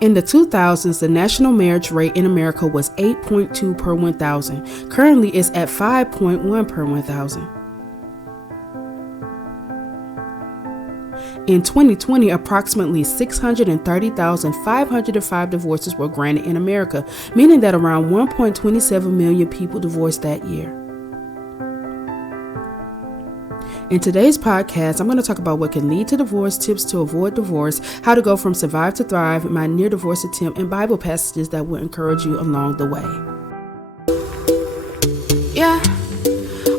In the 2000s, the national marriage rate in America was 8.2 per 1,000. Currently, it's at 5.1 per 1,000. In 2020, approximately 630,505 divorces were granted in America, meaning that around 1.27 million people divorced that year. In today's podcast, I'm going to talk about what can lead to divorce, tips to avoid divorce, how to go from survive to thrive, my near divorce attempt, and Bible passages that will encourage you along the way. Yeah,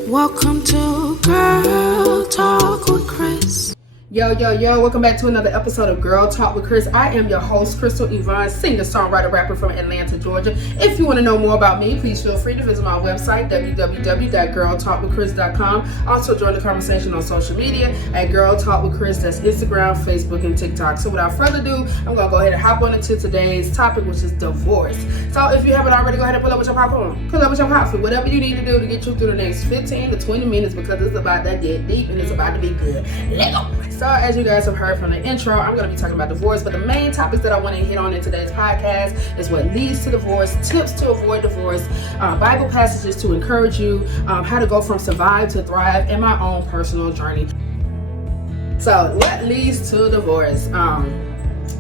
welcome to Girl Talk with Chris. Yo, welcome back to another episode of Girl Talk with Chris. I am your host, Crystal Yvonne, singer, songwriter, rapper from Atlanta, Georgia. If you want to know more about me, please feel free to visit my website, www.girltalkwithchris.com. Also join the conversation on social media at Girl Talk with Chris. That's Instagram, Facebook, and TikTok. So without further ado, I'm going to go ahead and hop on into today's topic, which is divorce. So if you haven't already, go ahead and pull up with your popcorn. Pull up with your coffee, whatever you need to do to get you through the next 15 to 20 minutes because it's about to get deep and it's about to be good. Let's go. So as you guys have heard from the intro, I'm going to be talking about divorce, but the main topics that I want to hit on in today's podcast is what leads to divorce, tips to avoid divorce, Bible passages to encourage you, how to go from survive to thrive, and my own personal journey. So what leads to divorce?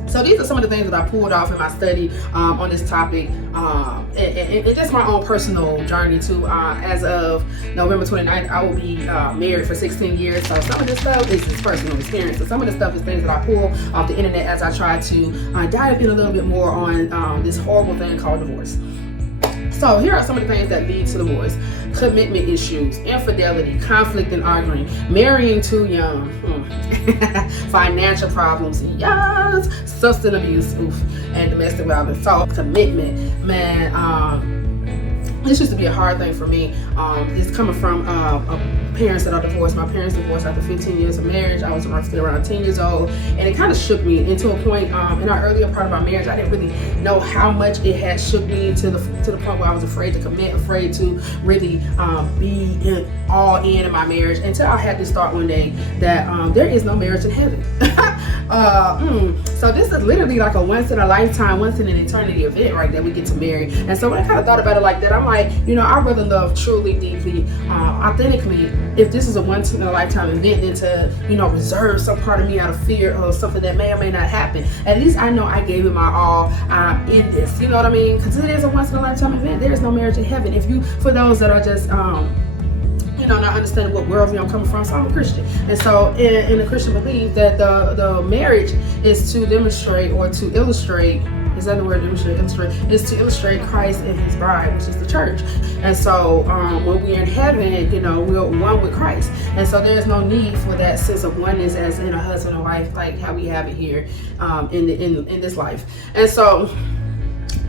So these are some of the things that I pulled off in my study on this topic, and just my own personal journey too. As of November 29th, I will be married for 16 years. So some of this stuff is personal experience. So some of the stuff is things that I pull off the internet as I try to dive in a little bit more on this horrible thing called divorce. So here are some of the things that lead to divorce: commitment issues, infidelity, conflict and arguing, marrying too young, financial problems, yes, substance abuse, and domestic violence. So commitment, man, this used to be a hard thing for me. It's coming from parents that are divorced. My parents divorced after 15 years of marriage. I was roughly around 10 years old, and it kind of shook me into a point in our earlier part of my marriage. I didn't really know how much it had shook me to the point where I was afraid to commit, afraid to really be all in my marriage, until I had this thought one day that there is no marriage in heaven. So this is literally like a once in a lifetime, once in an eternity event, right? That we get to marry. And so when I kind of thought about it like that, I'm like, I'd rather love truly, deeply, authentically, if this is a once in a lifetime event, than to, reserve some part of me out of fear of something that may or may not happen. At least I know I gave it my all in this. You know what I mean? Because it is a once in a lifetime event. There is no marriage in heaven. For those that are just not understanding what worldview I'm coming from. So I'm a Christian, and so in the Christian belief that the marriage is to demonstrate or to illustrate. Is that the word? Illustrate is to illustrate Christ and His bride, which is the church. And so when we're in heaven, we're one with Christ, and so there's no need for that sense of oneness as in a husband and wife, like how we have it here in this life. And so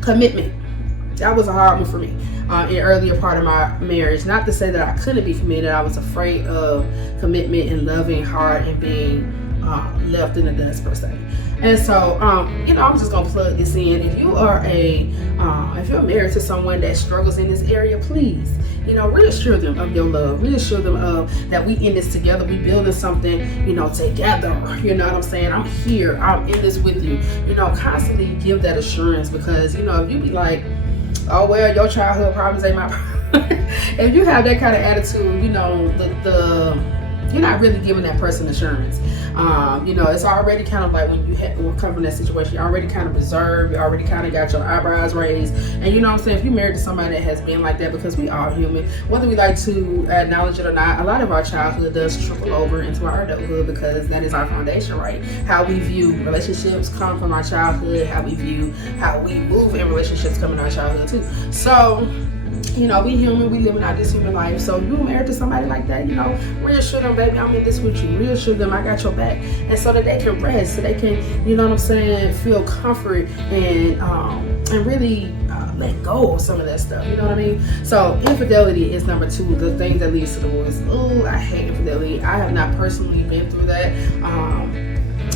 commitment, that was a hard one for me. In the earlier part of my marriage. Not to say that I couldn't be committed. I was afraid of commitment and loving hard and being left in the dust per se. And so, I'm just gonna plug this in. If you are if you're married to someone that struggles in this area, please, reassure them of your love. Reassure them of that we in this together. We building something, together. You know what I'm saying? I'm here. I'm in this with you. Constantly give that assurance, because if you be like, oh well, your childhood problems ain't my problem. If you have that kind of attitude, you're not really giving that person assurance. It's already kind of like when you come from that situation, you're already kind of reserved, you already kind of got your eyebrows raised. And you know what I'm saying? If you're married to somebody that has been like that, because we are human, whether we like to acknowledge it or not, a lot of our childhood does trickle over into our adulthood, because that is our foundation, right? How we view relationships come from our childhood, how we move in relationships come in our childhood too. So, we human, we living out this human life. So you married to somebody like that, reassure them, baby, I'm in this with you. Reassure them, I got your back. And so that they can rest, so they can, feel comfort and really let go of some of that stuff. You know what I mean? So infidelity is number 2, the thing that leads to divorce. Oh, I hate infidelity. I have not personally been through that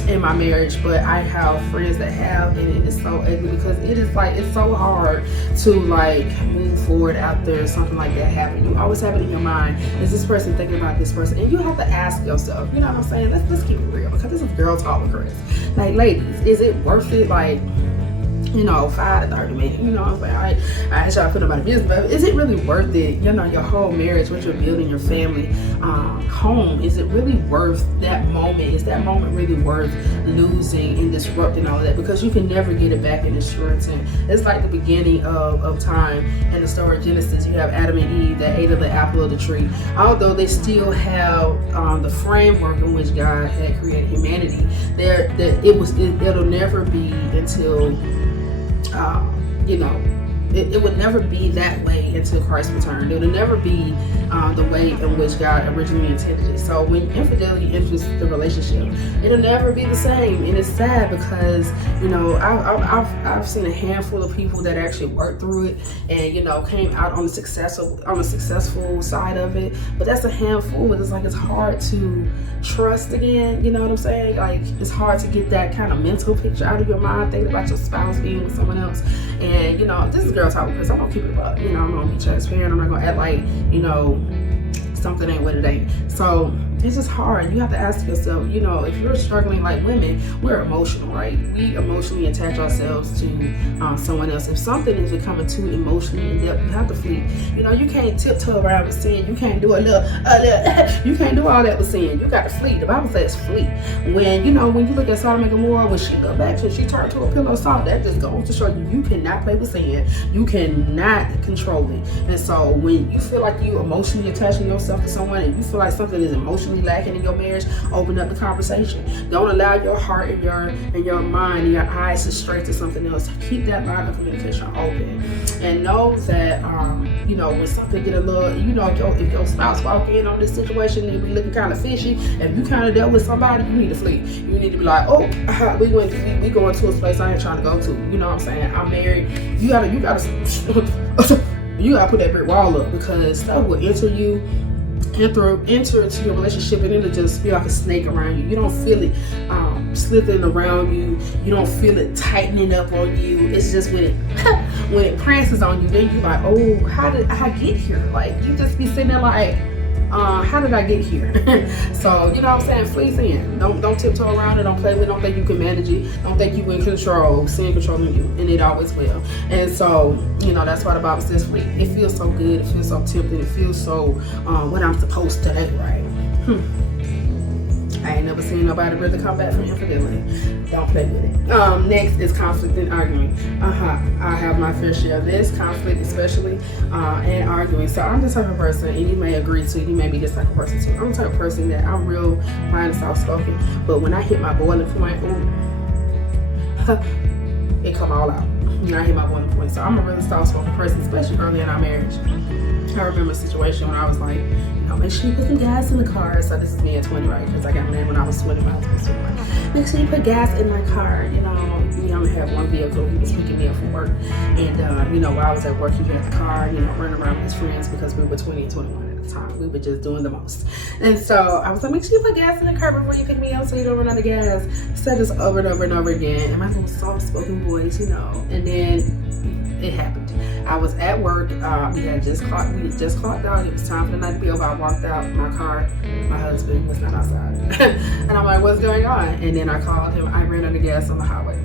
in my marriage, but I have friends that have, and it is so ugly, because it's so hard to move forward after something like that happened. You always have it in your mind, is this person thinking about this person? And you have to ask yourself, you know what I'm saying? Let's keep it real, because this is Girl Talk with Chris. Ladies, is it worth it? 5 to 30 minutes. I'm like, I ain't trying to put about business, but is it really worth it? Your whole marriage, what you're building, your family, home, is it really worth that moment? Is that moment really worth losing and disrupting all of that? Because you can never get it back in insurance. And it's like the beginning of time in the story of Genesis. You have Adam and Eve that ate of the apple of the tree. Although they still have the framework in which God had created humanity, it'll never be until it would never be that way until Christ returned. It would never be the way in which God originally intended it. So when infidelity enters the relationship, it'll never be the same. And it's sad because I've seen a handful of people that actually worked through it and came out on the successful side of it. But that's a handful. It's like it's hard to trust again. You know what I'm saying? Like it's hard to get that kind of mental picture out of your mind, thinking about your spouse being with someone else. And this is girl talk because I'm gonna keep it about. I'm gonna be transparent. I'm not gonna act like something ain't what it ain't. So it's just hard. You have to ask yourself, if you're struggling, like women, we're emotional, right? We emotionally attach ourselves to someone else. If something is becoming too emotionally in depth, you have to flee. You can't tiptoe around with sin. You can't do a little you can't do all that with sin. You got to flee. The Bible says flee. When you look at Sodom and Gomorrah, when she go back to, she turned to a pillow of salt, that just goes to show you cannot play with sin. You cannot control it. And so when you feel like you emotionally attaching yourself to someone and you feel like something is emotionally lacking in your marriage, open up the conversation. Don't allow your heart and your mind and your eyes to stray to something else. Keep that line of communication open, and know that when something get a little, if your spouse walk in on this situation and be looking kind of fishy, if you kind of dealt with somebody, you need to flee. You need to be like, we going to a place I ain't trying to go to. You know what I'm saying? I'm married. You gotta put that brick wall up, because stuff will enter into your relationship, and it'll just be like a snake around you. You don't feel it slithering around you. You don't feel it tightening up on you. It's just when it prances on you, then you're like, oh, how did I get here? Like, you just be sitting there like, how did I get here? So, you know what I'm saying? Flee sin. Don't tiptoe around it. Don't play with it. Don't think you can manage it. Don't think you in control. Sin controlling you, and it always will. And so, that's why the Bible says flee. It feels so good. It feels so tempting. It feels so what I'm supposed to do, right? I ain't never seen nobody really come back from infidelity. Don't play with it. Next is conflict and arguing. I have my fair share of this, conflict especially, and arguing. So I'm the type of person, and you may agree to, you may be this type of person too. I'm the type of person that I'm real fine and soft-spoken, but when I hit my boiling point, it come all out. I hit my boiling point. So I'm a really soft-spoken person, especially early in our marriage. I remember a situation when I was like, make sure you put some gas in the car. So this is me at 20, right? Because I got married when I was 20. Make sure you put gas in my car. We only have one vehicle. He was picking me up from work. And, while I was at work, he had the car, running around with his friends, because we were 20 and 21 at the time. We were just doing the most. And so I was like, make sure you put gas in the car before you pick me up so you don't run out of gas. I said this over and over and over again. And my little soft-spoken voice, And then it happened. I was at work. We just clocked out. It was time for the night to be over. I walked out my car. My husband was not outside. And I'm like, what's going on? And then I called him. I ran out of gas on the highway.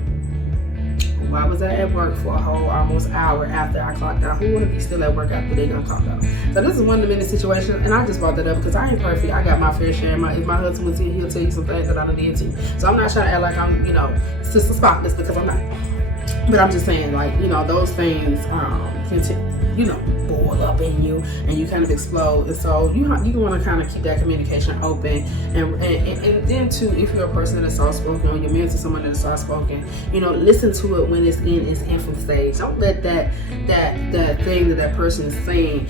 Why was I at work for a whole almost hour after I clocked out? Who want to be still at work after they done clocked out? So this is one of the many situations, and I just brought that up because I ain't perfect. I got my fair share. If my husband was here, he'll tell you some things that I done did too. So I'm not trying to act like I'm, sister spotless, because I'm not. But I'm just saying, like, those things can, boil up in you, and you kind of explode. And so you want to kind of keep that communication open. And then, too, if you're a person that is soft-spoken, or you're married to someone that is soft-spoken, listen to it when it's in its infant stage. Don't let that thing that person is saying,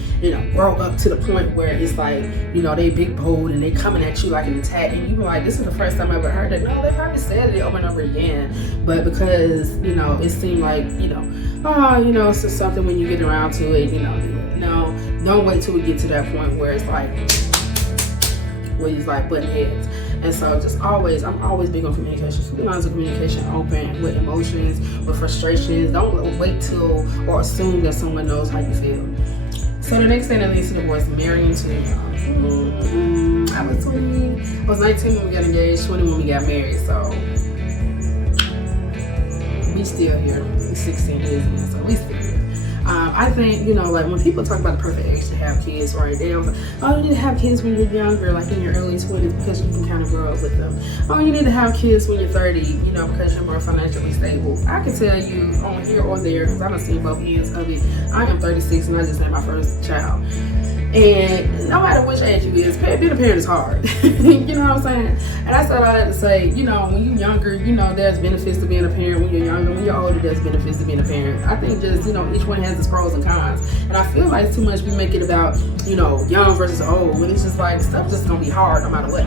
grow up to the point where it's like, they big bold and they coming at you like an attack. And you be like, this is the first time I ever heard that. No, they probably said it over and over again. But because, it seemed like, it's just something when you get around to it, no, don't wait till we get to that point where it's like butting heads. And so I'm always big on communication. Keep the lines of communication open with emotions, with frustrations. Don't wait till or assume that someone knows how you feel. So the next thing that leads to divorce, marrying to I was 19 when we got engaged, 20 when we got married. So we still here. We're 16 years in, so we still here. I think, like when people talk about the perfect age to have kids, right? They always like, oh, you need to have kids when you're younger, like in your early 20s, because you can kind of grow up with them. Oh, you need to have kids when you're 30, because you're more financially stable. I can tell you on here or there, because I've seen both ends of it. I am 36 and I just had my first child. And no matter which age you is, being a parent is hard. You know what I'm saying? And I said all that to say, when you're younger, there's benefits to being a parent. When you're younger, when you're older, there's benefits to being a parent. I think just, each one has its pros and cons. And I feel like too much we make it about, young versus old. When it's just like, stuff's just going to be hard no matter what.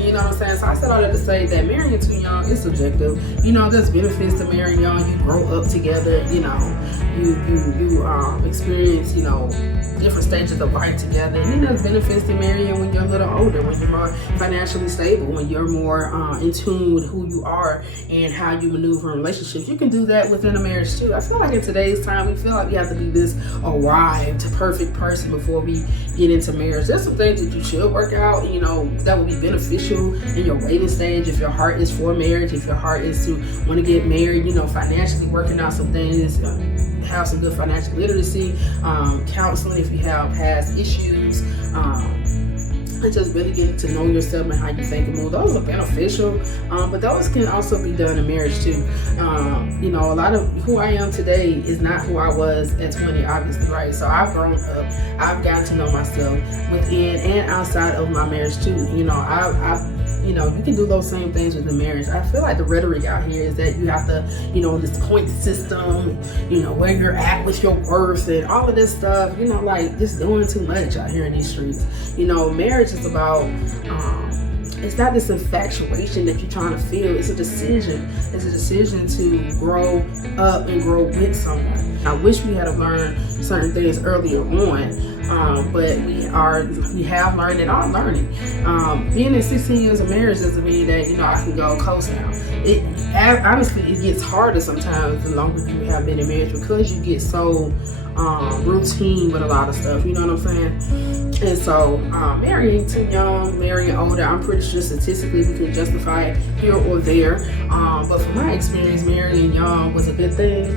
You know what I'm saying? So I said all that to say that marrying too young is subjective. There's benefits to marrying young. You grow up together, you experience, different stages of life together. And then there's benefits to marrying when you're a little older, when you're more financially stable, when you're more in tune with who you are and how you maneuver in relationships. You can do that within a marriage too. I feel like in today's time, we feel like we have to be this arrived, perfect person before we get into marriage. There's some things that you should work out, that will be beneficial in your waiting stage. If your heart is for marriage, if your heart is to want to get married, financially working out some things, have some good financial literacy, counseling if you have past issues, and just really getting to know yourself and how you think and move. Those are beneficial, but those can also be done in marriage too. A lot of who I am today is not who I was at 20, obviously, right? So I've grown up, I've gotten to know myself within and outside of my marriage too. You can do those same things with the marriage. I feel like the rhetoric out here is that you have to, this point system, where you're at with your worth and all of this stuff, like just doing too much out here in these streets. Marriage is about, it's not this infatuation that you're trying to feel. It's a decision. It's a decision to grow up and grow with someone. I wish we had learned certain things earlier on, but we have learned and are learning. Being in 16 years of marriage doesn't mean that I can go close now. Honestly, it gets harder sometimes the longer you have been in marriage, because you get so routine with a lot of stuff. You know what I'm saying? And so marrying too young, marrying older, I'm pretty sure statistically we can justify it here or there. But from my experience, marrying young was a good thing.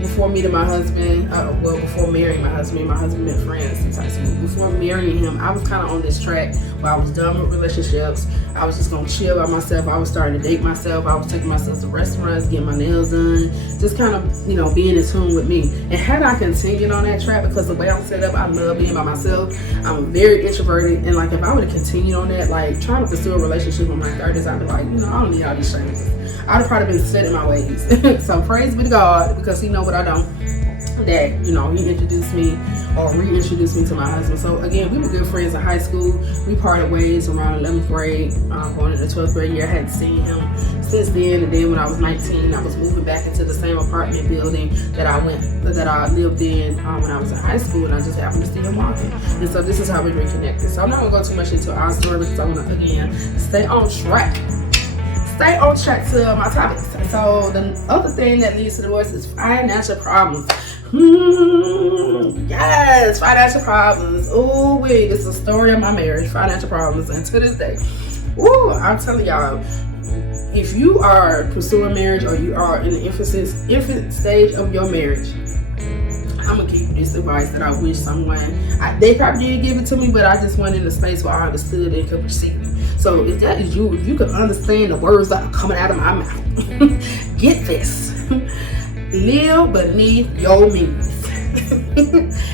Before meeting my husband, before marrying my husband met friends since high school. Before marrying him, I was kind of on this track where I was done with relationships. I was just gonna chill by myself. I was starting to date myself. I was taking myself to restaurants, getting my nails done, just kind of, being in tune with me. And had I continued on that track, because the way I'm set up, I love being by myself. I'm very introverted, and like if I would have continued on that, like trying to pursue a relationship in my 30s, I'd be like, I don't need all these changes. I'd have probably been set in my ways. So praise be to God, because He know what I don't. That, He introduced me or reintroduced me to my husband. So again, we were good friends in high school. We parted ways around 11th grade, going into the 12th grade year. I hadn't seen him since then. And then when I was 19, I was moving back into the same apartment building that I lived in when I was in high school, and I just happened to see him walking. And so this is how we reconnected. So I'm not gonna go too much into our story, because I want to again stay on track to my topics. So the other thing that leads to divorce is financial problems. Yes, financial problems. Oh wait, this is a story of my marriage, financial problems, and to this day, I'm telling y'all, if you are pursuing marriage or you are in the infant stage of your marriage, I'm gonna give you this advice that I wish they probably did give it to me, but I just went in a space where I understood and could perceive it. So if that is you, if you can understand the words that are coming out of my mouth, get this. Live beneath your means.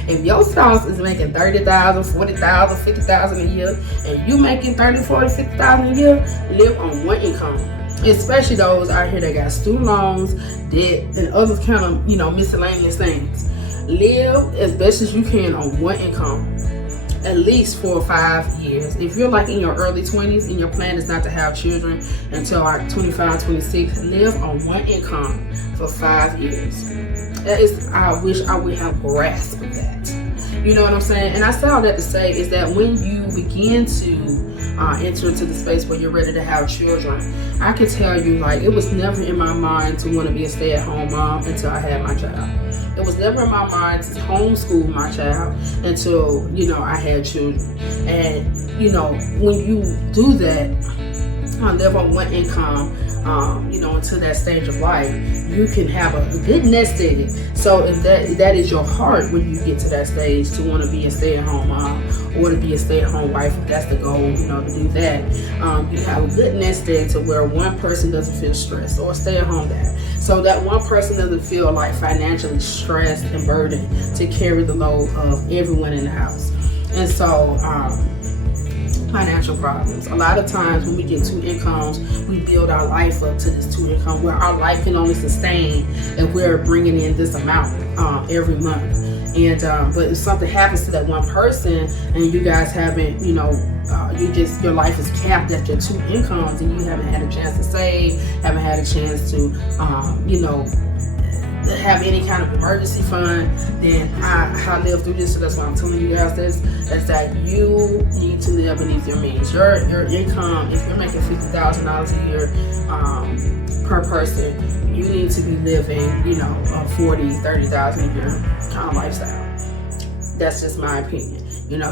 If your spouse is making $30,000, $40,000, $50,000 a year, and you making $30,000, $40,000, $50,000 a year, live on one income. Especially those out here that got student loans, debt, and other kind of, miscellaneous things. Live as best as you can on one income, at least 4 or 5 years. If you're like in your early 20s and your plan is not to have children until like 25, 26, live on one income for 5 years. I wish I would have grasped that. You know what I'm saying? And I say all that to say is that when you begin to enter into the space where you're ready to have children, I can tell you, like, it was never in my mind to want to be a stay-at-home mom until I had my child. It was never in my mind to homeschool my child until, I had children. And, when you do that, I live on one income, into that stage of life, you can have a good nest egg. So if that is your heart when you get to that stage, to want to be a stay-at-home mom or to be a stay-at-home wife, if that's the goal, to do that, you have a good nest egg to where one person doesn't feel stressed, or a stay-at-home dad, so that one person doesn't feel like financially stressed and burdened to carry the load of everyone in the house. And so financial problems. A lot of times when we get two incomes, we build our life up to this two income where our life can only sustain if we're bringing in this amount every month. And but if something happens to that one person and you guys haven't, your life is capped at your two incomes and you haven't had a chance to save, haven't had a chance to, have any kind of emergency fund, then I live through this. So that's why I'm telling you guys this, is that you need to live beneath your means. Your income, if you're making $50,000 a year per person, you need to be living, a $40,000, $30,000 a year kind of lifestyle. That's just my opinion.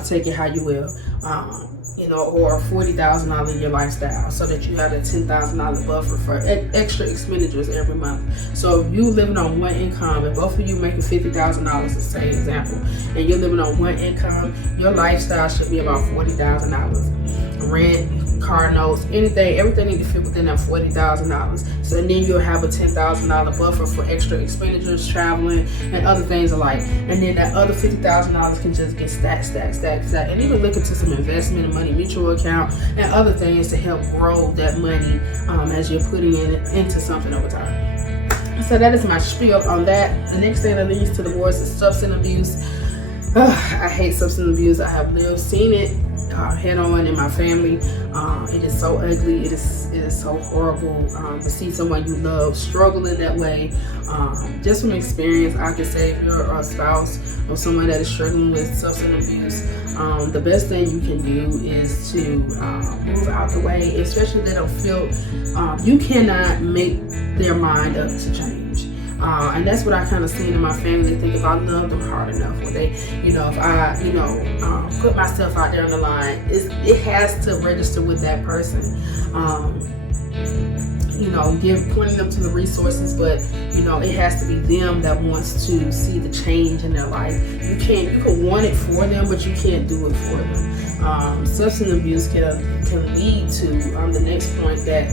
Take it how you will. Or $40,000 a year lifestyle, so that you have a $10,000 buffer for extra expenditures every month. So if you living on one income, and both of you making $50,000, let's say example, and you're living on one income, your lifestyle should be about $40,000. Rent, car notes, everything need to fit within that $40,000. So then you'll have a $10,000 buffer for extra expenditures, traveling, and other things alike. And then that other $50,000 can just get stacked, and even look into some investment and money mutual account and other things to help grow that money as you're putting it into something over time. So that is my spiel on that. The next thing that leads to divorce is substance abuse. I hate substance abuse. I have seen it head on in my family. It is so ugly. It is so horrible to see someone you love struggling that way. Just from experience, I can say if you're a spouse or someone that is struggling with substance abuse, the best thing you can do is to move out the way, especially if they don't feel, you cannot make their mind up to change. And that's what I kind of seen in my family. They think if I love them hard enough, or they, if I, put myself out there on the line, it has to register with that person. Pointing them to the resources, but it has to be them that wants to see the change in their life. You can want it for them, but you can't do it for them. Substance abuse can lead to the next point, that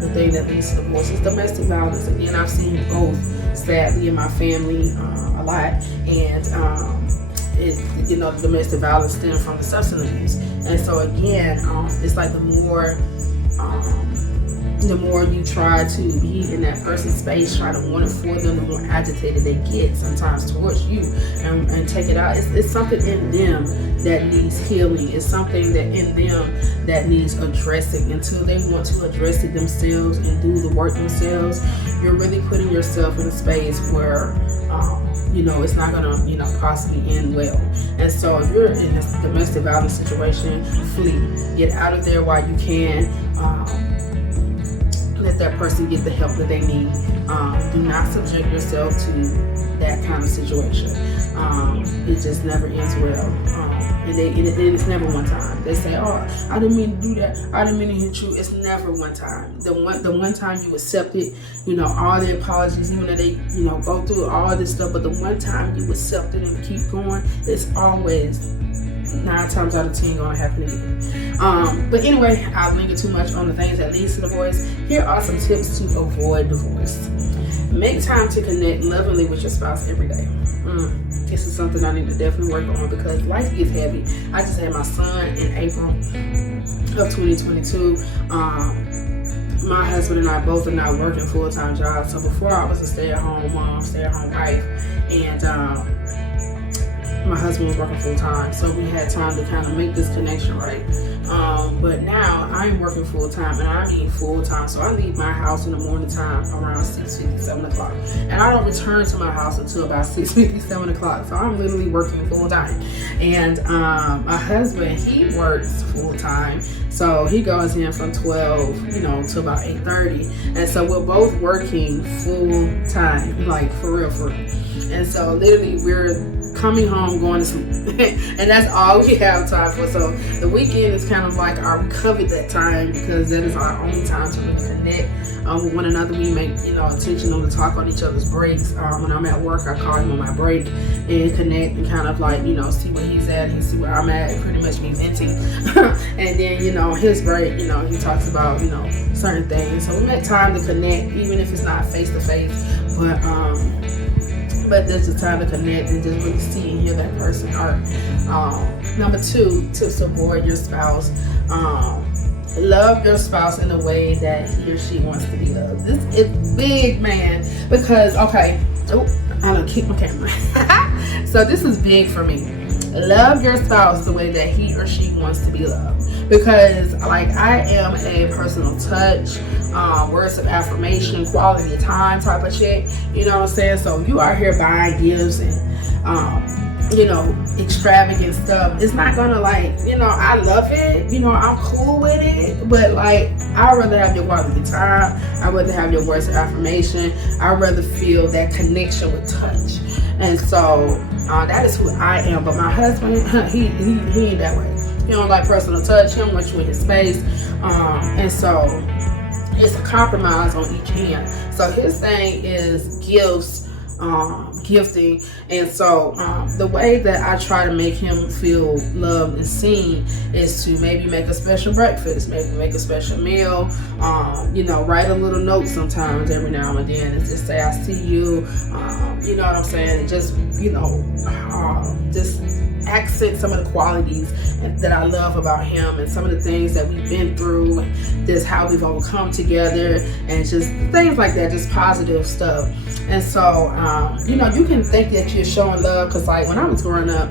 the thing that leads to divorce is domestic violence. Again, I've seen both, sadly, in my family a lot, and the domestic violence stems from the substance abuse. And so again, it's like the more you try to be in that person's space, try to want it for them, the more agitated they get sometimes towards you, and take it out. It's something in them that needs healing. It's something that in them that needs addressing. Until they want to address it themselves and do the work themselves, you're really putting yourself in a space where it's not gonna possibly end well. And so if you're in this domestic violence situation, flee. Get out of there while you can. Let that person get the help that they need. Do not subject yourself to that kind of situation. It just never ends well. And it's never one time. They say, "Oh, I didn't mean to do that. I didn't mean to hit you." It's never one time. The one time you accept it, all the apologies, even though they, go through all this stuff, but the one time you accept it and keep going, it's always 9 times out of 10 gonna happen again. But anyway, I've lingered too much on the things that leads to divorce. Here are some tips to avoid divorce. Make time to connect lovingly with your spouse every day. This is something I need to definitely work on, because life gets heavy. I just had my son in April of 2022. My husband and I both are now working full-time jobs. So before, I was a stay-at-home mom, stay-at-home wife, and my husband was working full-time, so we had time to kind of make this connection, right? But now I'm working full-time, and I mean full-time, so I leave my house in the morning time around 6:50, 7 o'clock, and I don't return to my house until about 6:50, 7 o'clock, so I'm literally working full-time. And my husband, he works full-time, so he goes in from 12, to about 8:30, and so we're both working full-time, like for real. And so literally we're coming home, going to sleep. And that's all we have time for. So the weekend is kind of like our recovered that time, because that is our only time to really connect with one another. We make, intentional to talk on each other's breaks. When I'm at work, I call him on my break and connect and kind of like, see where he's at and see where I'm at, and pretty much be venting. And then, his break, he talks about, certain things. So we make time to connect, even if it's not face to face, but there's a time to connect and just really see and hear that person. Number 2, to support your spouse. Love your spouse in a way that he or she wants to be loved. This is big, man, because, I don't keep my camera. So this is big for me. Love your spouse the way that he or she wants to be loved, because like I am a personal touch, words of affirmation, quality of time type of chick, you know what I'm saying? So you are here buying gifts and extravagant stuff. It's not gonna I love it, I'm cool with it, but like I'd rather have your quality time. I'd rather have your words of affirmation. I'd rather feel that connection with touch. And so that is who I am. But my husband, he ain't that way. He don't like personal touch. He don't want you in his space. And so it's a compromise on each hand. So his thing is gifts, gifting. And so the way that I try to make him feel loved and seen is to maybe make a special breakfast, maybe make a special meal, write a little note sometimes every now and then and just say I see you, you know what I'm saying, and just just accent some of the qualities that I love about him and some of the things that we've been through and just how we've overcome together and just things like that, just positive stuff. And so you can think that you're showing love, because like when I was growing up,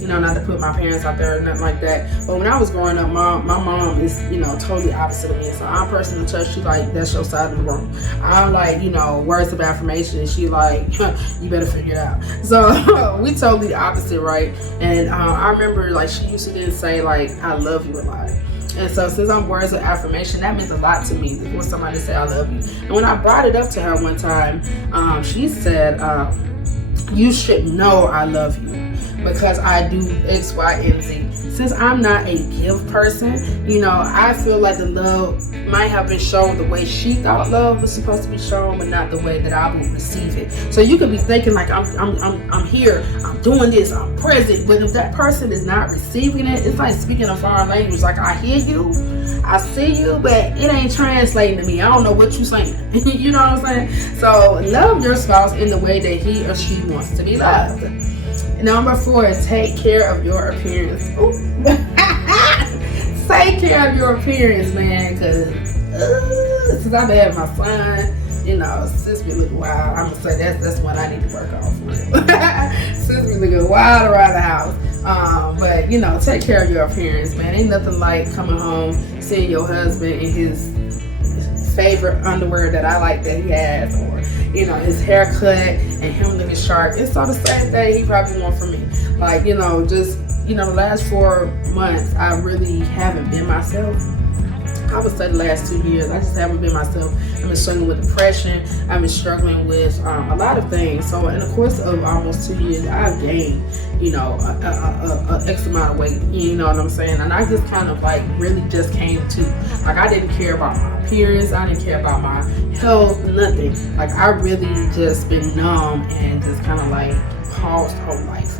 not to put my parents out there or nothing like that, but when I was growing up, my mom is, totally opposite of me. So I'm personal touch. She like, that's your side of the room. I'm like, words of affirmation. She like, you better figure it out. So we totally the opposite, right? And I remember like she used to then say like, I love you a lot. And so since I'm words of affirmation, that means a lot to me when somebody say I love you. And when I brought it up to her one time, she said, you should know I love you because I do X, Y, and Z. Since I'm not a give person, I feel like the love might have been shown the way she thought love was supposed to be shown, but not the way that I would receive it. So you could be thinking like I'm here, I'm doing this, I'm present, but if that person is not receiving it, it's like speaking a foreign language. Like I hear you, I see you, but it ain't translating to me. I don't know what you're saying. You know what I'm saying? So love your spouse in the way that he or she wants to be loved. Number 4 is take care of your appearance. Take care of your appearance, man, because since I've had my son, sis be looking wild. I'm gonna say that's what I need to work on for real. Sis be looking wild around the house. But take care of your appearance, man. Ain't nothing like coming home, seeing your husband in his favorite underwear that I like that he has, or his haircut and him looking sharp. It's all the same thing he probably want from me. Like, the last 4 months I really haven't been myself. I would say the last 2 years I just haven't been myself. I've been struggling with depression. I've been struggling with a lot of things. So in the course of almost 2 years, I've gained a X amount of weight, you know what I'm saying? And I just kind of like really just came to, like, I didn't care about my appearance, I didn't care about my health, nothing. Like, I really just been numb and just kind of like paused on life.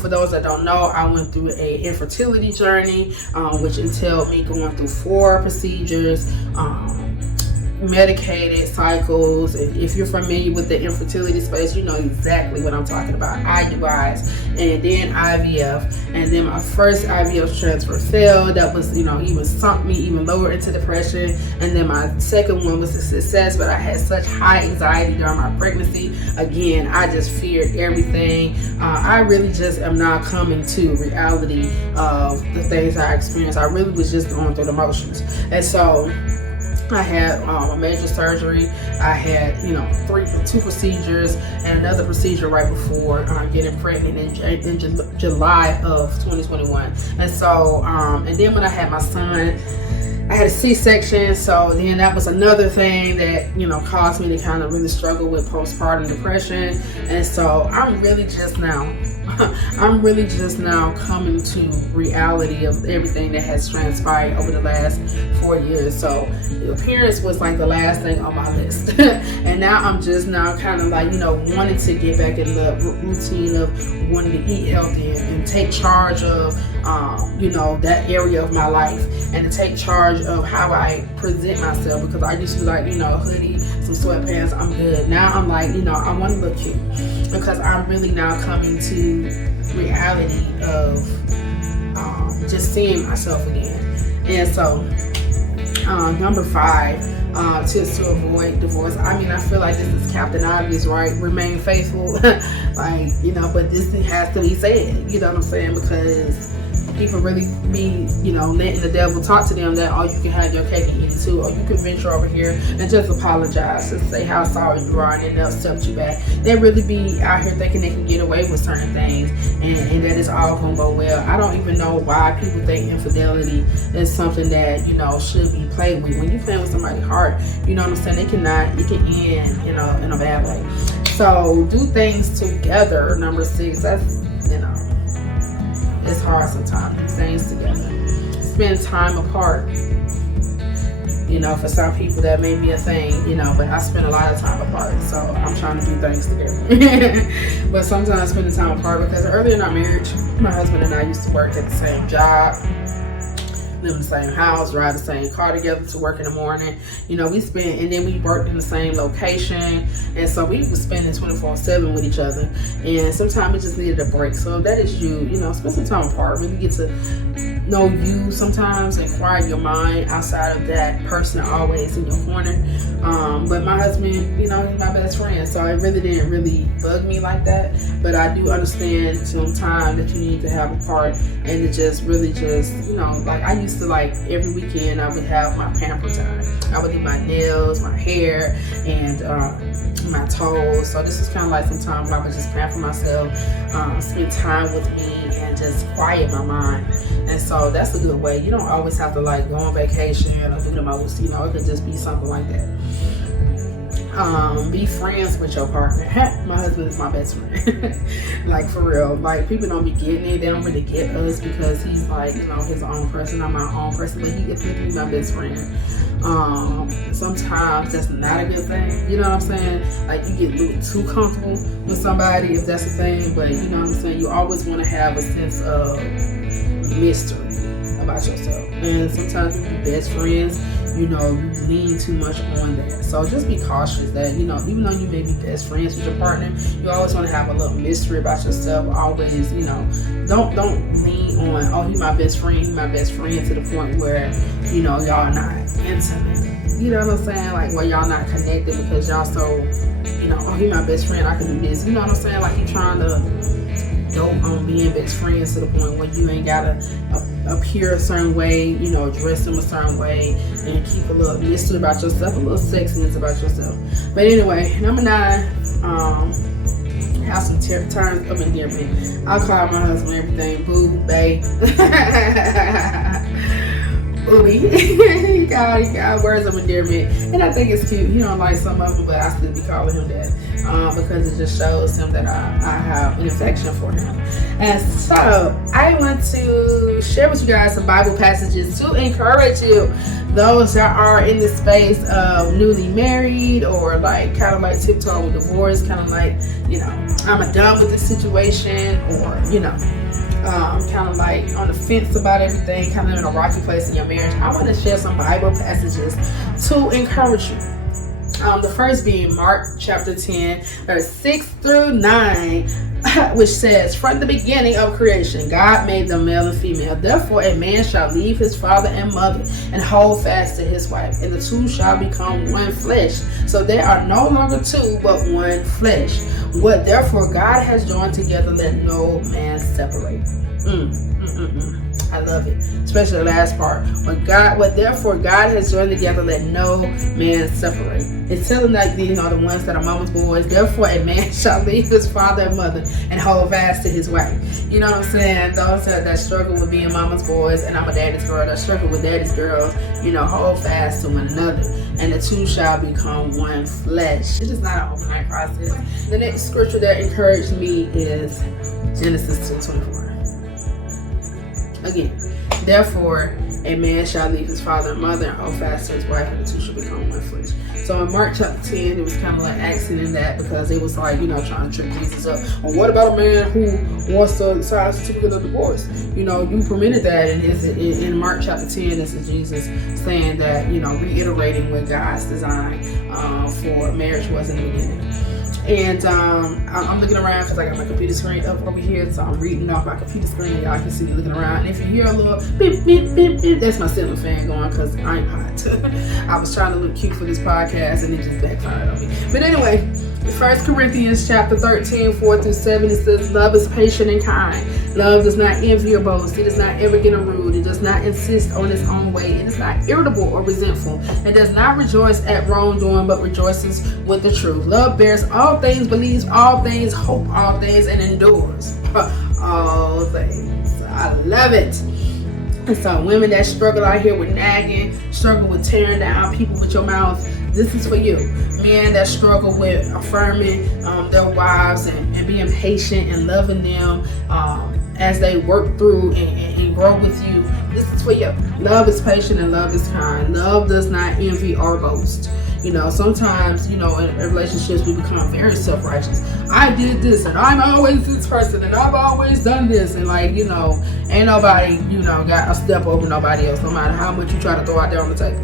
For those that don't know, I went through a infertility journey, which entailed me going through 4 procedures, medicated cycles. And if you're familiar with the infertility space, you know exactly what I'm talking about. IUIs and then IVF, and then my first IVF transfer failed. That was, even sunk me even lower into depression. And then my second one was a success, but I had such high anxiety during my pregnancy. Again, I just feared everything. I really just am now coming to reality of the things I experienced. I really was just going through the motions. And so I had a major surgery. I had, 2 procedures and another procedure right before getting pregnant in July of 2021. And so, and then when I had my son, I had a C-section, so then that was another thing that, you know, caused me to kind of really struggle with postpartum depression. And so I'm really just now coming to reality of everything that has transpired over the last 4 years. So parents was like the last thing on my list. And now I'm just now kind of like, you know, wanting to get back in the routine of wanting to eat healthy and take charge of, you know, that area of my life, and to take charge of how I present myself, because I used to like, you know, a hoodie, some sweatpants, I'm good. Now I'm like, you know, I want to look cute, because I'm really now coming to reality of just seeing myself again. And so number 5, tips to avoid divorce. I mean, I feel like this is Captain Obvious, right? Remain faithful. Like, you know, but this thing has to be said, you know what I'm saying? Because people really be, you know, letting the devil talk to them that, oh, you can have your cake and eat it too, or you can venture over here and just apologize and say how sorry you are, and then they'll accept you back. They really be out here thinking they can get away with certain things, and that it's all gonna go well. I don't even know why people think infidelity is something that, you know, should be played with. When you play with somebody's heart, you know what I'm saying, it can end, you know, in a bad way. So do things together. Number 6, that's, you know, it's hard sometimes, do things together. Spend time apart. You know, for some people that may be a thing, you know, but I spend a lot of time apart, so I'm trying to do things together. But sometimes spending time apart, because early in our marriage, my husband and I used to work at the same job, live in the same house, drive the same car together to work in the morning. You know, and then we worked in the same location, and so we were spending 24/7 with each other, and sometimes it just needed a break. So if that is you, you know, spend some time apart, really get to know you sometimes and quiet your mind outside of that person always in your corner. But my husband, you know, he's my best friend, so it really didn't really bug me like that. But I do understand some time that you need to have apart, and to just really just, you know, like I used to, like every weekend I would have my pamper time. I would do my nails, my hair, and my toes. So this is kind of like some time when I would just pamper myself, spend time with me, and just quiet my mind. And so that's a good way. You don't always have to like go on vacation or do the most, you know, it could just be something like that. Be friends with your partner. My husband is my best friend. Like, for real. Like, people don't be getting it. They don't really get us because he's like, you know, his own person. I'm my own person, but he is literally my best friend. Sometimes that's not a good thing. You know what I'm saying? Like, you get a little too comfortable with somebody, if that's a thing. But you know what I'm saying? You always want to have a sense of mystery about yourself. And sometimes with your best friends, you know, you lean too much on that. So just be cautious that, you know, even though you may be best friends with your partner, you always want to have a little mystery about yourself. Always, you know, don't lean on, oh, he's my best friend to the point where, you know, y'all are not intimate. You know what I'm saying? Like, where y'all not connected because y'all so, you know, oh, he's my best friend, I can do this. You know what I'm saying? Like, you trying to go on being best friends to the point where you ain't gotta appear a certain way, you know, dress them a certain way, and keep a little mystery about yourself, a little sexiness about yourself. But anyway, number 9, have some terms of endearment. I'll call my husband everything, boo, babe. Booby. he got words of endearment, and I think it's cute. He don't like some of them, but I still be calling him that because it just shows him that I have an affection for him. And so I want to share with you guys some Bible passages to encourage you, those that are in the space of newly married, or like kind of like tiptoeing with divorce, kind of like, you know, I'm done with this situation, or, you know, kind of like on the fence about everything, kind of in a rocky place in your marriage. I want to share some Bible passages to encourage you. The first being Mark chapter 10, verse 6 through 9, which says, from the beginning of creation, God made them male and female. Therefore, a man shall leave his father and mother and hold fast to his wife, and the two shall become one flesh. So they are no longer two, but one flesh. What therefore God has joined together, let no man separate. I love it, especially the last part. Therefore God has joined together, let no man separate. It's telling like the ones that are mama's boys. Therefore a man shall leave his father and mother and hold fast to his wife. You know what I'm saying? Those that struggle with being mama's boys, and I'm a daddy's girl, that struggle with daddy's girls, hold fast to one another, and the two shall become one flesh. It is not an overnight process. The next scripture that encouraged me is Genesis 2:24. Again, therefore a man shall leave his father and mother and hold fast to his wife, and the two shall become one flesh. So in Mark chapter 10, it was kind of like accenting that, because it was like, trying to trip Jesus up. Well, what about a man who wants to sign a certificate of divorce? You permitted that, and in Mark chapter 10, this is Jesus saying that, reiterating what God's design for marriage was in the beginning. And I'm looking around because I got my computer screen up over here, so I'm reading off my computer screen, and y'all can see me looking around. And if you hear a little beep, beep, beep, beep, that's my ceiling fan going, because I ain't hot. I was trying to look cute for this podcast, and it just backfired on me. But anyway, 1 Corinthians chapter 13, 4-7, it says, love is patient and kind. Love does not envy or boast. It does not ever get rude. It does not insist on its own way. It is not irritable or resentful. It does not rejoice at wrongdoing, but rejoices with the truth. Love bears all things, believes all things, hope all things, and endures all things. I love it. And so women that struggle out here with nagging, struggle with tearing down people with your mouth, this is for you. Men that struggle with affirming their wives and being patient and loving them as they work through and grow with you, this is for you. Love is patient and love is kind. Love does not envy or boast. Sometimes, in relationships we become very self-righteous. I did this, and I'm always this person, and I've always done this, and ain't nobody, got a step over nobody else, no matter how much you try to throw out there on the table.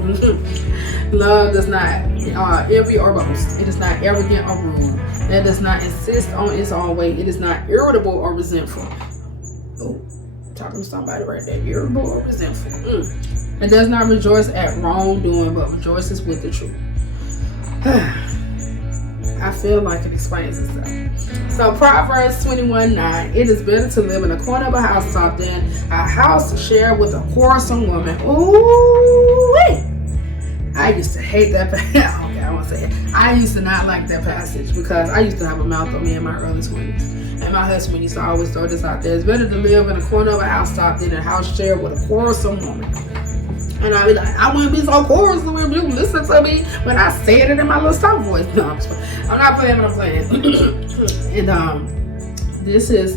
Love does not envy or boast. It is not arrogant or rude. It does not insist on its own way. It is not irritable or resentful. Oh, talking to somebody right there. Irritable or resentful. It does not rejoice at wrongdoing, but rejoices with the truth. I feel like it explains itself. So Proverbs 21:9, it is better to live in a corner of a housetop than a house shared with a quarrelsome woman. Ooh, wait. I used to hate that passage. Okay, I won't say it. I used to not like that passage, because I used to have a mouth on me in my early 20s. And my husband used to always throw this out there. It's better to live in a corner of a housetop than a house shared with a quarrelsome woman. And I'd be like, I wouldn't be so quarrelsome if you listen to me when I said it in my little soft voice. No, I'm not playing, but I'm playing. And this is,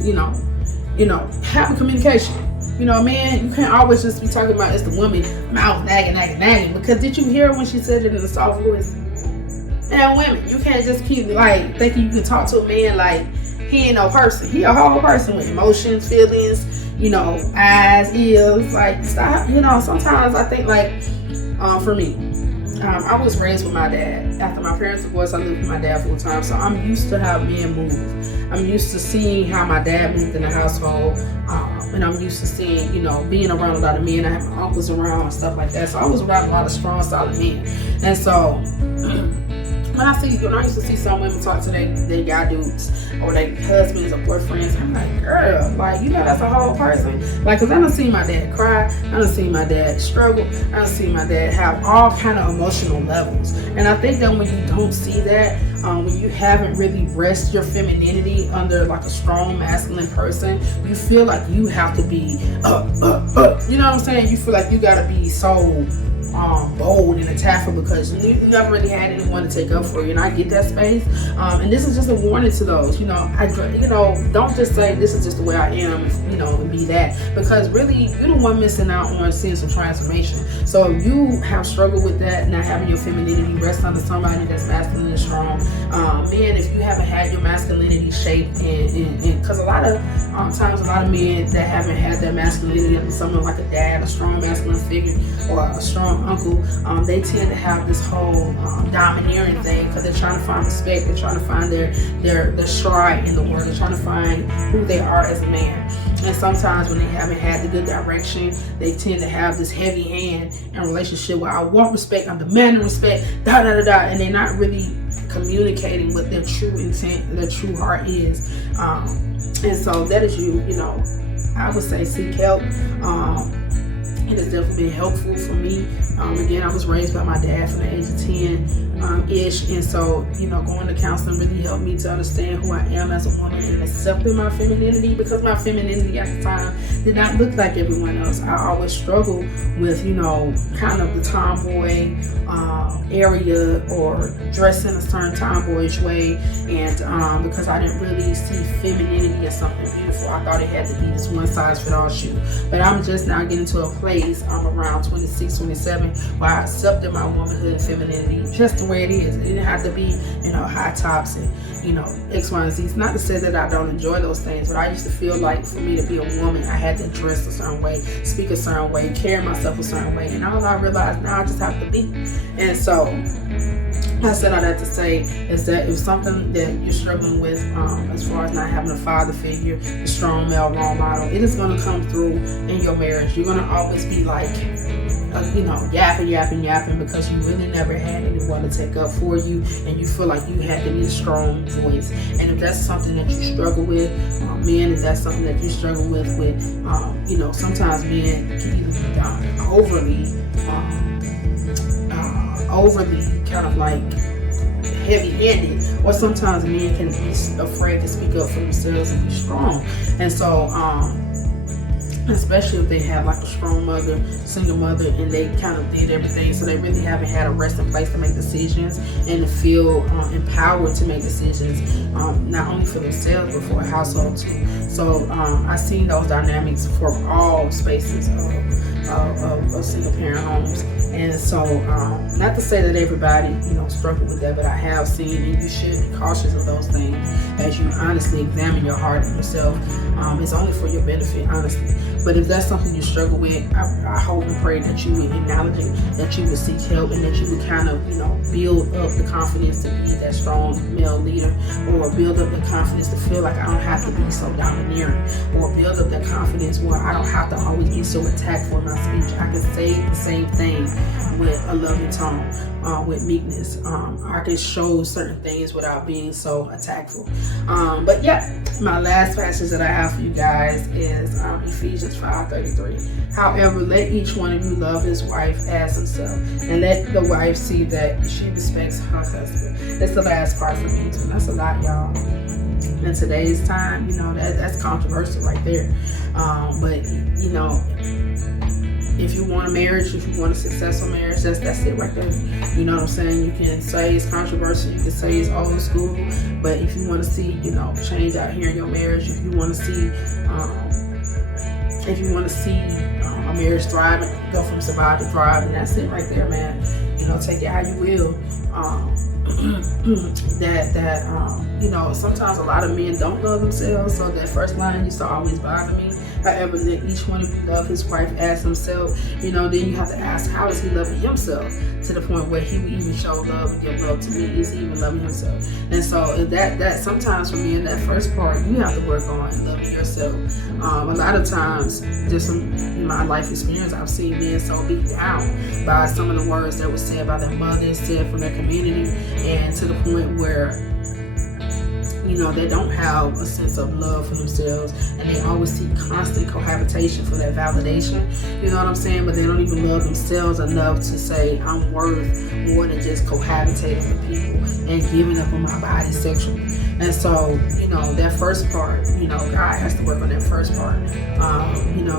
having communication. Man, you can't always just be talking about it's the woman mouth nagging. Because did you hear when she said it in a soft voice? And women, you can't just keep thinking you can talk to a man like he ain't no person. He a whole person with emotions, feelings, eyes, ears. Stop. Sometimes I think for me, I was raised with my dad. After my parents divorced, I lived with my dad full time. So I'm used to how men move. I'm used to seeing how my dad moved in the household. And I'm used to seeing, being around a lot of men. I have my uncles around and stuff like that. So I was around a lot of strong, solid men. And so when I used to see some women talk to their guy dudes or their husbands or boyfriends, I'm like, girl, that's a whole person. Because I done seen my dad cry, I done seen my dad struggle, I done seen my dad have all kind of emotional levels. And I think that when you don't see that, when you haven't really rested your femininity under a strong masculine person, you feel like you have to be you know what I'm saying? You feel like you gotta be so bold and attackful because you never really had anyone to take up for you, and I get that space. And this is just a warning to those. Don't just say this is just the way I am. And be that, because really you're the one missing out on seeing some transformation. So if you have struggled with that, not having your femininity rest under somebody that's masculine and strong, men, if you haven't had your masculinity shaped, and because a lot of times a lot of men that haven't had their masculinity under someone like a dad, a strong masculine figure, or a strong uncle, they tend to have this whole domineering thing because they're trying to find respect, they're trying to find their stride in the world, they're trying to find who they are as a man. And sometimes when they haven't had the good direction, they tend to have this heavy hand in a relationship where I want respect, I'm demanding respect, and they're not really communicating what their true intent, their true heart is. And so that is I would say seek help. It has definitely been helpful for me. Again, I was raised by my dad from the age of 10-ish. And so, going to counseling really helped me to understand who I am as a woman and accepting my femininity, because my femininity at the time did not look like everyone else. I always struggled with, kind of the tomboy area, or dress in a certain tomboyish way. And because I didn't really see femininity as something beautiful, I thought it had to be this one size fit all shoe. But I'm just now getting to a place, around 26, 27, where I accepted my womanhood and femininity just the way it is. It didn't have to be, high tops and, X, Y, and Z. It's not to say that I don't enjoy those things, but I used to feel like for me to be a woman, I had to dress a certain way, speak a certain way, carry myself a certain way. And all I realized now, I just have to be. And so I said all that to say is that if something that you're struggling with, as far as not having a father figure, a strong male role model, it is going to come through in your marriage. You're going to always be like, yapping because you really never had anyone to take up for you, and you feel like you had to be a strong voice. And if that's something that you struggle with, men, if that's something that you struggle with, sometimes men can either be overly kind of like heavy-handed, or sometimes men can be afraid to speak up for themselves and be strong. And so especially if they have like a strong mother, single mother, and they kind of did everything, so they really haven't had a resting place to make decisions and to feel empowered to make decisions, not only for themselves but for a household too. So I've seen those dynamics for all spaces of single parent homes. And so not to say that everybody struggle with that, but I have seen, and you should be cautious of those things as you honestly examine your heart and yourself. It's only for your benefit, honestly. But if that's something you struggle with, I hope and pray that you would acknowledge it, that you would seek help, and that you would kind of build up the confidence to be that strong male leader, or build up the confidence to feel like I don't have to be so domineering, or build up that confidence where I don't have to always be so attackful in my speech. I can say the same thing with a loving tone, with meekness. I can show certain things without being so attackful. But yeah, my last passage that I have for you guys is Ephesians 5:33. However, let each one of you love his wife as himself, and let the wife see that she respects her husband. That's the last part for me too. That's a lot, y'all. In today's time, that's controversial right there. But if you want a marriage, if you want a successful marriage, that's it right there. You know what I'm saying? You can say it's controversial, you can say it's old school, but if you want to see, change out here in your marriage, if you want to see, a marriage thrive and go from survive to thrive, and that's it right there, man. Take it how you will. Sometimes a lot of men don't love themselves, so that first line used to always bother me. However, let each one of you love his wife as himself. Then you have to ask, how is he loving himself to the point where he would even show love and give love to me? Is he even loving himself? And so that sometimes for me in that first part, you have to work on loving yourself. A lot of times, just in my life experience, I've seen men so beat down by some of the words that were said by their mothers, said from their community, and to the point where they don't have a sense of love for themselves, and they always seek constant cohabitation for that validation. You know what I'm saying? But they don't even love themselves enough to say, I'm worth more than just cohabitating with people and giving up on my body sexually. And so, that first part, God has to work on that first part.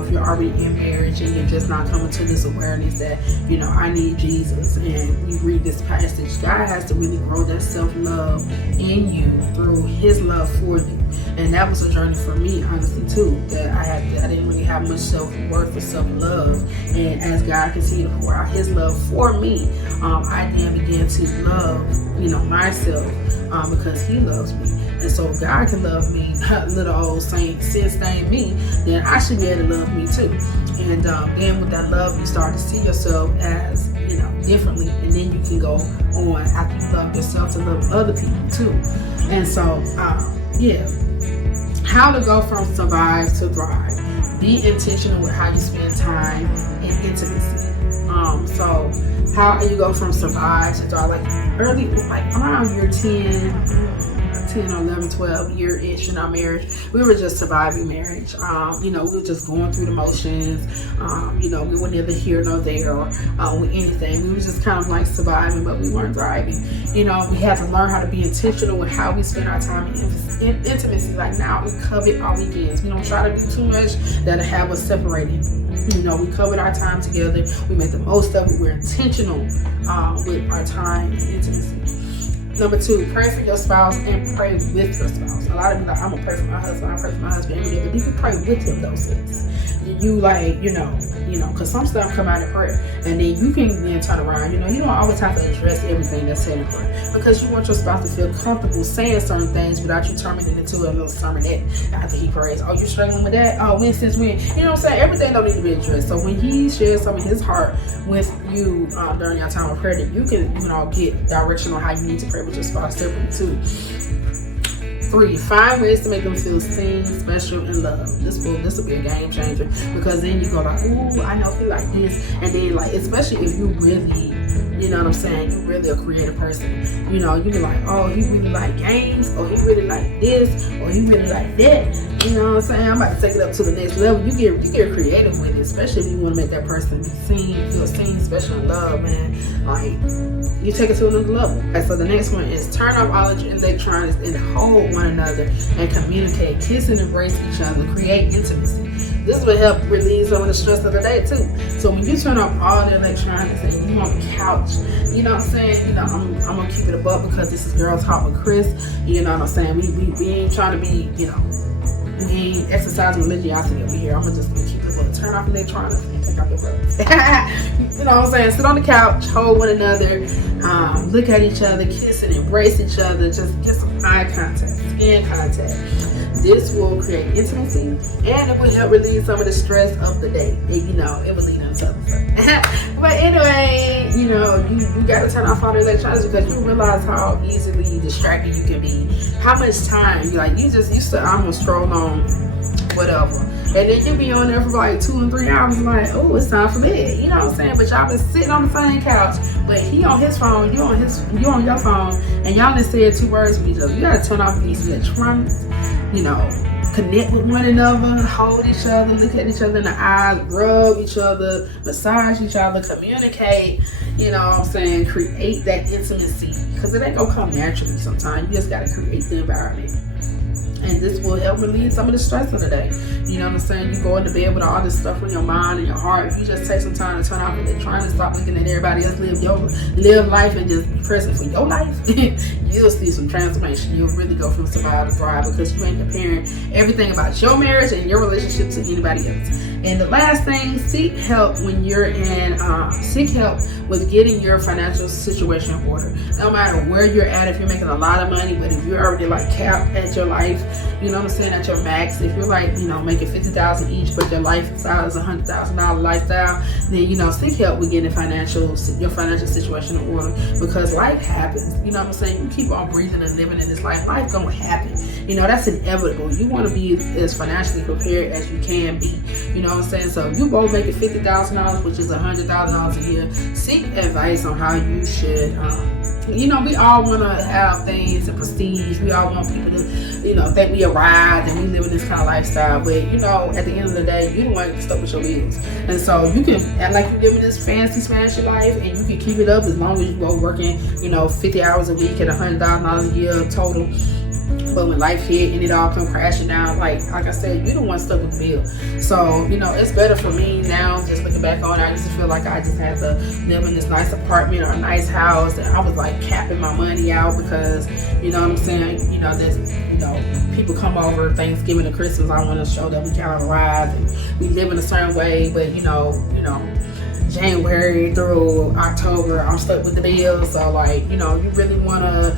If you're already in marriage and you're just not coming to this awareness that, I need Jesus, and you read this passage, God has to really grow that self-love in you through his love for you. And that was a journey for me, honestly, too, that I didn't really have much self-worth or self-love. And as God continued to pour out his love for me, I then began to love, myself, because he loves me. And so if God can love me, little old sin-stained me, then I should be able to love me too. And then with that love, you start to see yourself as, differently. And then you can go on, after you love yourself, to love other people too. And so, how to go from survive to thrive. Be intentional with how you spend time in intimacy. So how you go from survive to thrive, like early, like around year 10 or 11, 12 year-ish in our marriage, we were just surviving marriage. We were just going through the motions. We were neither here nor there with anything. We were just kind of like surviving, but we weren't thriving. We had to learn how to be intentional with how we spend our time in intimacy. Like now, we covet our weekends. We don't try to do too much that'll have us separated. We covered our time together. We made the most of it. We're intentional with our time and intimacy. Number 2, pray for your spouse and pray with your spouse. A lot of people like, I'm gonna pray for my husband, I pray for my husband every day, but you can pray with him those things. Because some stuff come out in prayer, and then you can then turn around. You don't always have to address everything that's said in prayer, because you want your spouse to feel comfortable saying certain things without you turning it into a little sermonette after he prays. Oh, you struggling with that? Oh, when, since when? You know what I'm saying? Everything don't need to be addressed. So when he shares some of his heart with you during your time of prayer, that you can, get direction on how you need to pray with your spouse separately too. 3, find ways to make them feel seen, special, and loved. This will be a game changer, because then you go like, ooh, I know he like this, and then like, especially if you really, you really a creative person, you be like, oh, he really like games, or he really like this, or he really like that. You know what I'm saying? I'm about to take it up to the next level. You get creative with it, especially if you want to make that person be seen, feel seen, special, and loved, man. Like, you take it to another level. Okay, so the next one is turn off all of your electronics and hold one another and communicate, kiss and embrace each other, create intimacy. This will help relieve some of the stress of the day too. So when you turn off all the electronics and you on the couch, you know what I'm saying? I'm gonna keep it above, because this is Girl Talk with Chris. You know what I'm saying? We ain't trying to be, we ain't exercising religiosity over here. I'm just gonna keep it above. Turn off electronics and take off your clothes. You know what I'm saying? Sit on the couch, hold one another, look at each other, kiss and embrace each other. Just get some eye contact, skin contact. This will create intimacy, and it will help relieve some of the stress of the day. It will lead into other stuff. But anyway, you got to turn off all the electronics, because you realize how easily distracted you can be. How much time, you just used to almost stroll on whatever. And then you be on there for like 2 and 3 hours, like, oh, it's time for bed. You know what I'm saying? But y'all been sitting on the same couch, but he on his phone, you on your phone, and y'all done said 2 words with each other. You gotta turn off these electronics. Connect with one another, hold each other, look at each other in the eyes, rub each other, massage each other, communicate, create that intimacy, because it ain't gonna come naturally sometimes. You just gotta create the environment. And this will help relieve some of the stress of the day. You know what I'm saying? You go into bed with all this stuff on your mind and your heart. If you just take some time to turn off electronics, stop looking at everybody else live life, and just be present for your life, you'll see some transformation. You'll really go from survive to thrive, because you ain't comparing everything about your marriage and your relationship to anybody else. And the last thing, seek help when you're seek help with getting your financial situation in order. No matter where you're at, if you're making a lot of money, but if you're already like capped at your life, you know what I'm saying, at your max, if you're like, making $50,000 each, but your lifestyle is $100,000 lifestyle, then, seek help with getting your financial situation in order, because life happens. You know what I'm saying? You keep on breathing and living in this life gonna happen. That's inevitable. You want to be as financially prepared as you can be. You know what I'm saying? So if you both making $50,000, which is $100,000 a year, seek advice on how you should. We all want to have things and prestige. We all want people to, think we arrived and we live in this kind of lifestyle. But, at the end of the day, you don't want to stuck with your bills. And so you can act like you live in this fancy, smashy life, and you can keep it up as long as you go working, 50 hours a week at $100,000 a year total. But when life hit and it all come crashing down, like I said, you don't want stuck with the bill. So, it's better for me now, just looking back on it. I used to feel like I just had to live in this nice apartment or a nice house, and I was like capping my money out, because, you know what I'm saying, there's, people come over Thanksgiving and Christmas, I want to show that we kind of arrived and we live in a certain way, but, January through October, I'm stuck with the bills. So, like, you really want to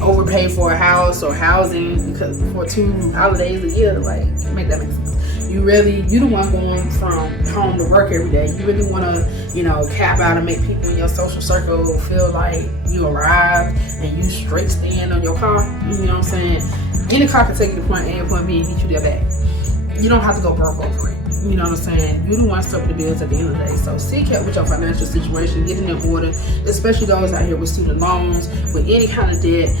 overpay for a house or housing because for 2 holidays a year, like, make that make sense. You don't want going from home to work every day. You really want to, cap out and make people in your social circle feel like you arrived and you straight stand on your car. You know what I'm saying? Any car can take you to point A and point B and get you there back. you don't have to go broke over it. You know what I'm saying? You don't want to stop the bills at the end of the day. So seek help with your financial situation, get it in order, especially those out here with student loans, with any kind of debt.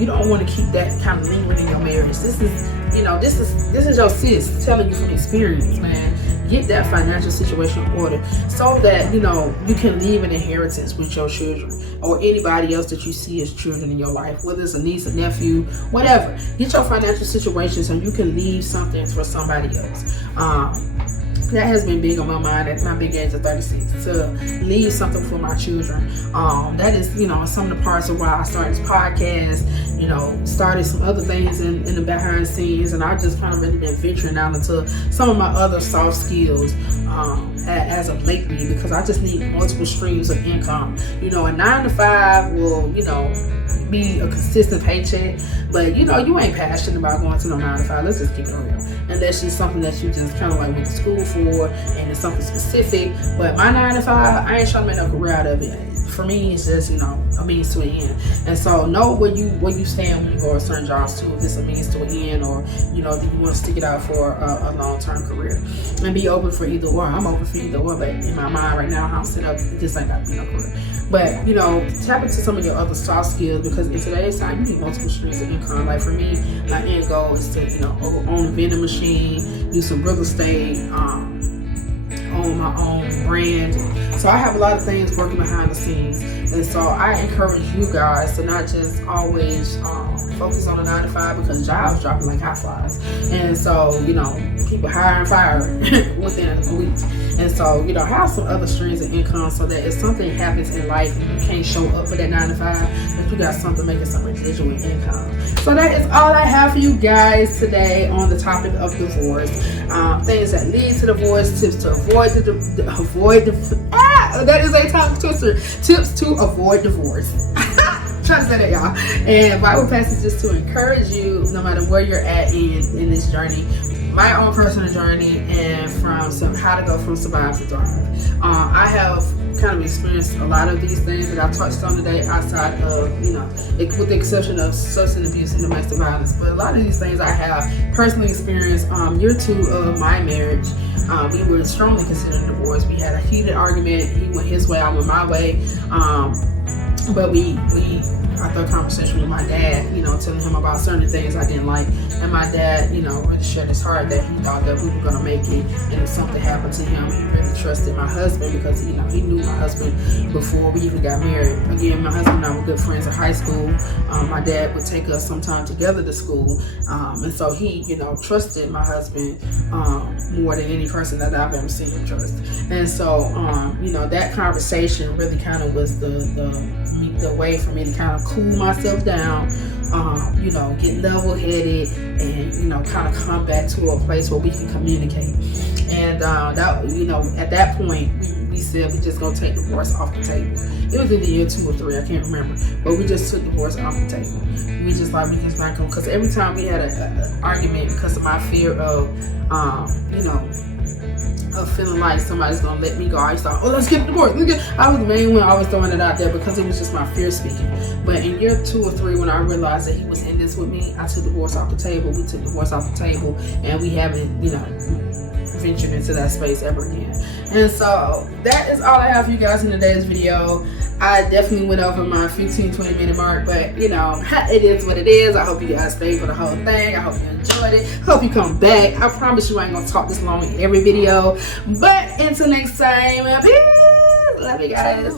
You don't want to keep that kind of lingering in your marriage. This is your sis telling you from experience, man. Get that financial situation in order so that, you can leave an inheritance with your children or anybody else that you see as children in your life, whether it's a niece, a nephew, whatever. Get your financial situation so you can leave something for somebody else. That has been big on my mind at my big age of 36, to leave something for my children. That is, some of the parts of why I started this podcast, started some other things in the behind the scenes, and I just kind of really been venturing out into some of my other soft skills as of lately, because I just need multiple streams of income. A 9-to-5 will, be a consistent paycheck, but you ain't passionate about going to no 9-to-5. Let's just keep it real. And that's just something that you just kind of like went to school for, and it's something specific. But my 9-to-5, I ain't trying to make no career out of it. For me, it's just, a means to an end. And so know where you stand when you go to certain jobs too, if it's a means to an end, or, do you want to stick it out for a long-term career. And be open for either or. I'm open for either or, but in my mind right now, how I'm set up, it just ain't got to be no career. But, tap into some of your other soft skills, because in today's time, you need multiple streams of income. Like for me, my end goal is to, own a vending machine, do some real estate, own my own brand. So I have a lot of things working behind the scenes, and so I encourage you guys to not just always focus on a 9-to-5, because jobs dropping like hot flies, and so people hire and fire within a week. And so have some other streams of income, so that if something happens in life and you can't show up for that 9-to-5, that you got something making some residual income. So that is all I have for you guys today on the topic of divorce. Things that lead to divorce, tips to avoid that is a tongue twister. Tips to avoid divorce. Trying to say that, y'all. And Bible passages to encourage you, no matter where you're at in this journey, my own personal journey, and from how to go from survive to thrive. I have kind of experienced a lot of these things that I touched on today, outside of, with the exception of substance abuse and domestic violence. But a lot of these things I have personally experienced. Year 2 of my marriage, we were strongly considering divorce. We had a heated argument. He went his way, I went my way. But I thought conversation with my dad, telling him about certain things I didn't like. And my dad, really shared his heart that he thought that we were going to make it. And if something happened to him, he really trusted my husband, because, he knew my husband before we even got married. Again, my husband and I were good friends in high school. My dad would take us sometime together to school. And so he, trusted my husband more than any person that I've ever seen him trust. And so, that conversation really kind of was the way for me to kind of cool myself down, get level-headed, and kind of come back to a place where we can communicate. And that, at that point, we said we just gonna take divorce off the table. It was in the year 2 or 3, I can't remember, but we just took divorce off the table. We just not gonna, because every time we had an argument, because of my fear of, of feeling like somebody's gonna let me go, I thought, let's get divorced. I was the main one always throwing it out there, because it was just my fear speaking. But in year 2 or 3, when I realized that he was in this with me, I took divorce off the table. We took divorce off the table, and we haven't, ventured into that space ever again. And so that is all I have for you guys in today's video. I definitely went over my 15-20 minute mark, but it is what it is. I hope you guys stayed for the whole thing. I hope you enjoyed it. Hope you come back. I promise you I ain't gonna talk this long in every video, but until next time, peace. Love you guys.